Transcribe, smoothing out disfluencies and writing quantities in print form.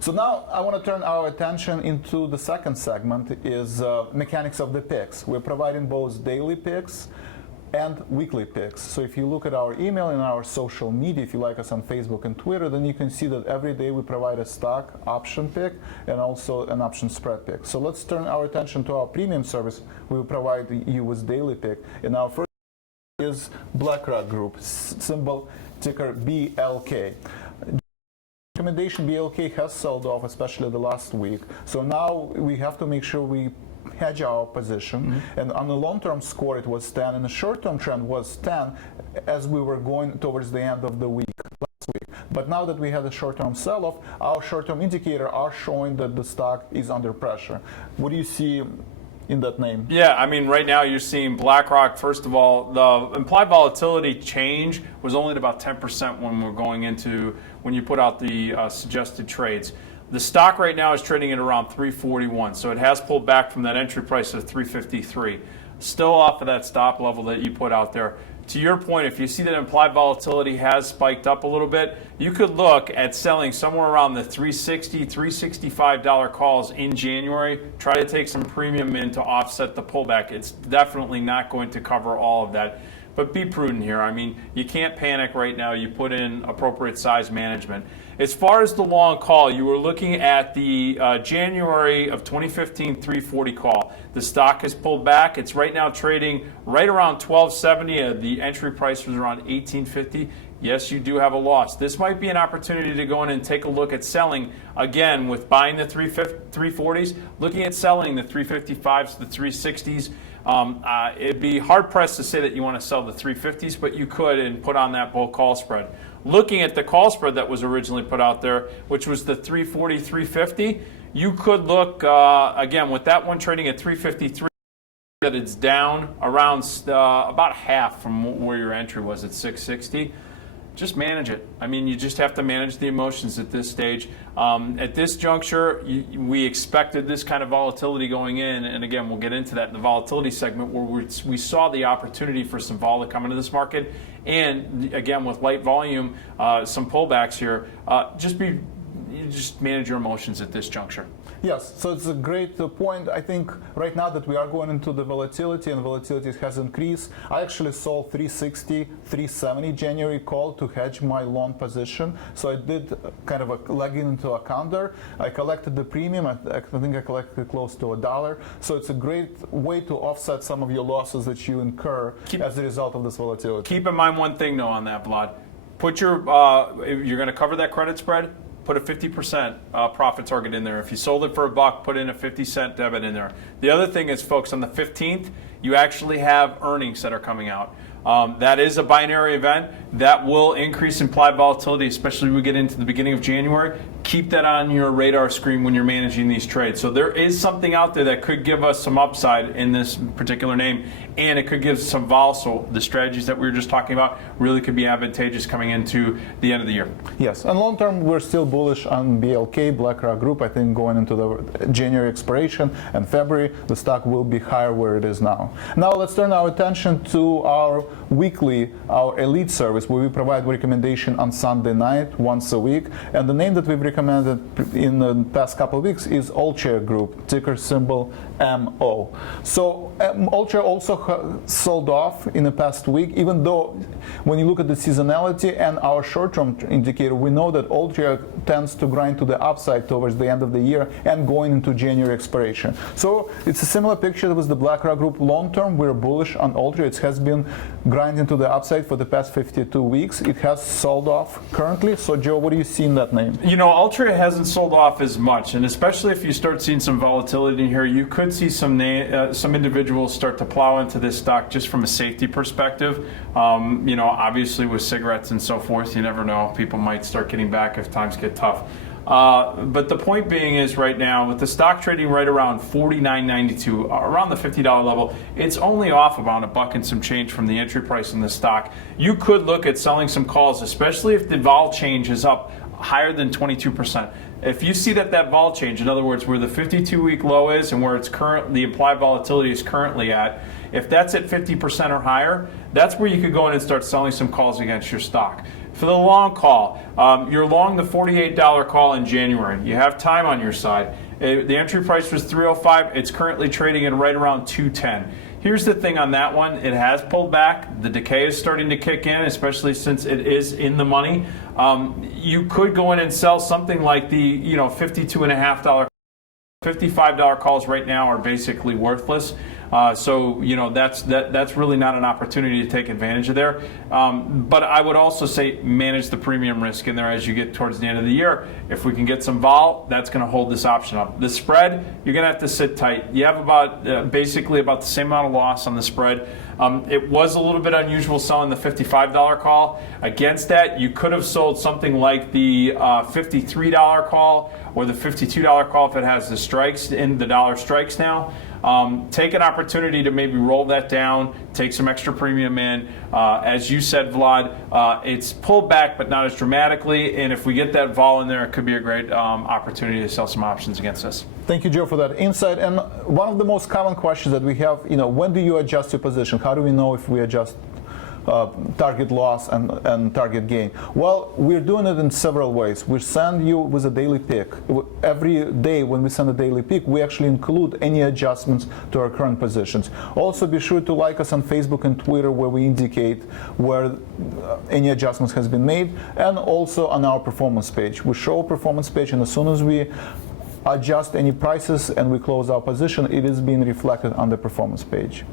So now I want to turn our attention into the second segment, is mechanics of the picks. We're providing both daily picks and weekly picks. So if you look at our email and our social media, if you like us on Facebook and Twitter, then you can see that every day we provide a stock option pick and also an option spread pick. So let's turn our attention to our premium service. We will provide you with daily pick. And our first is BlackRock Group, symbol ticker BLK. Recommendation BLK has sold off, especially the last week. So now we have to make sure we hedge our position. And on the long-term score, it was 10, and the short-term trend was 10 as we were going towards the end of the week, last week. But now that we had a short-term sell-off, our short-term indicator are showing that the stock is under pressure. What do you see in that name? Yeah, I mean, right now you're seeing BlackRock. First of all, the implied volatility change was only at about 10% when you put out the suggested trades. The stock right now is trading at around 341, so it has pulled back from that entry price of 353. Still off of that stop level that you put out there. To your point, if you see that implied volatility has spiked up a little bit, you could look at selling somewhere around the $360, $365 calls in January. Try to take some premium in to offset the pullback. It's definitely not going to cover all of that. But be prudent here. I mean, you can't panic right now. You put in appropriate size management. As far as the long call, you were looking at the January of 2015 340 call. The stock has pulled back. It's right now trading right around 1270. The entry price was around 1850. Yes, you do have a loss. This might be an opportunity to go in and take a look at selling again with buying the 340s, looking at selling the 355s, the 360s. It'd be hard pressed to say that you want to sell the 350s, but you could and put on that bulk call spread. Looking at the call spread that was originally put out there, which was the 340, 350, you could look, again, with that one trading at 353, that it's down around about half from where your entry was at 660. Just manage it. I mean, you just have to manage the emotions at this stage. At this juncture, we expected this kind of volatility going in, and again, we'll get into that in the volatility segment where we saw the opportunity for some vol to come into this market, and again, with light volume, some pullbacks here. Just manage your emotions at this juncture. Yes, so it's a great point. I think right now that we are going into the volatility and volatility has increased, I actually sold 360, 370 January call to hedge my long position. So I did kind of a leg into a counter. I collected the premium. I think I collected close to $1. So it's a great way to offset some of your losses that you incur as a result of this volatility. Keep in mind one thing though on that, Vlad. Put your, you're going to cover that credit spread. Put a 50% profit target in there. If you sold it for $1, put in a 50-cent debit in there. The other thing is, folks, on the 15th, you actually have earnings that are coming out. That is a binary event. That will increase implied volatility, especially when we get into the beginning of January. Keep that on your radar screen when you're managing these trades. So there is something out there that could give us some upside in this particular name, and it could give some vol. So the strategies that we were just talking about really could be advantageous coming into the end of the year. Yes, and long term, we're still bullish on BLK, BlackRock Group. I think going into the January expiration and February, the stock will be higher where it is now. Now let's turn our attention to our weekly, our elite service, where we provide recommendation on Sunday night once a week. And the name that we've recommended in the past couple of weeks is Altria Group, ticker symbol MO. So Altria also sold off in the past week, even though when you look at the seasonality and our short-term indicator, we know that Altria tends to grind to the upside towards the end of the year and going into January expiration. So it's a similar picture with the BlackRock Group. Long-term, we're bullish on Altria. It has been grinding to the upside for the past 52 weeks. It has sold off currently. So Joe, what do you see in that name? You know, Altria hasn't sold off as much, and especially if you start seeing some volatility in here, you could see some individuals start to plow into this stock just from a safety perspective. You know, obviously with cigarettes and so forth, you never know. People might start getting back if times get tough. But the point being is right now, with the stock trading right around $49.92, around the $50 level, it's only off about $1 and some change from the entry price in the stock. You could look at selling some calls, especially if the vol change is up higher than 22%. If you see that vol change, in other words, where the 52-week low is and where it's the implied volatility is currently at, if that's at 50% or higher, that's where you could go in and start selling some calls against your stock. For the long call, you're long the $48 call in January. You have time on your side. The entry price was $305. It's currently trading at right around $210. Here's the thing on that one. It has pulled back. The decay is starting to kick in, especially since it is in the money. You could go in and sell something like the $52.50, $55 calls right now are basically worthless. So that's really not an opportunity to take advantage of there. But I would also say manage the premium risk in there as you get towards the end of the year. If we can get some vol, that's going to hold this option up. The spread, you're going to have to sit tight. You have basically about the same amount of loss on the spread. It was a little bit unusual selling the $55 call. Against that, you could have sold something like the $53 call or the $52 call if it has the strikes in the dollar strikes now. Take an opportunity to maybe roll that down, take some extra premium in. As you said, Vlad, it's pulled back, but not as dramatically. And if we get that vol in there, it could be a great opportunity to sell some options against us. Thank you, Joe, for that insight. And one of the most common questions that we have, when do you adjust your position? How do we know if we adjust target loss and target gain? Well, we're doing it in several ways. We send you with a daily pick. Every day when we send a daily pick, we actually include any adjustments to our current positions. Also, be sure to like us on Facebook and Twitter, where we indicate where any adjustments has been made, and also on our performance page. We show a performance page, and as soon as we adjust any prices and we close our position, it is being reflected on the performance page.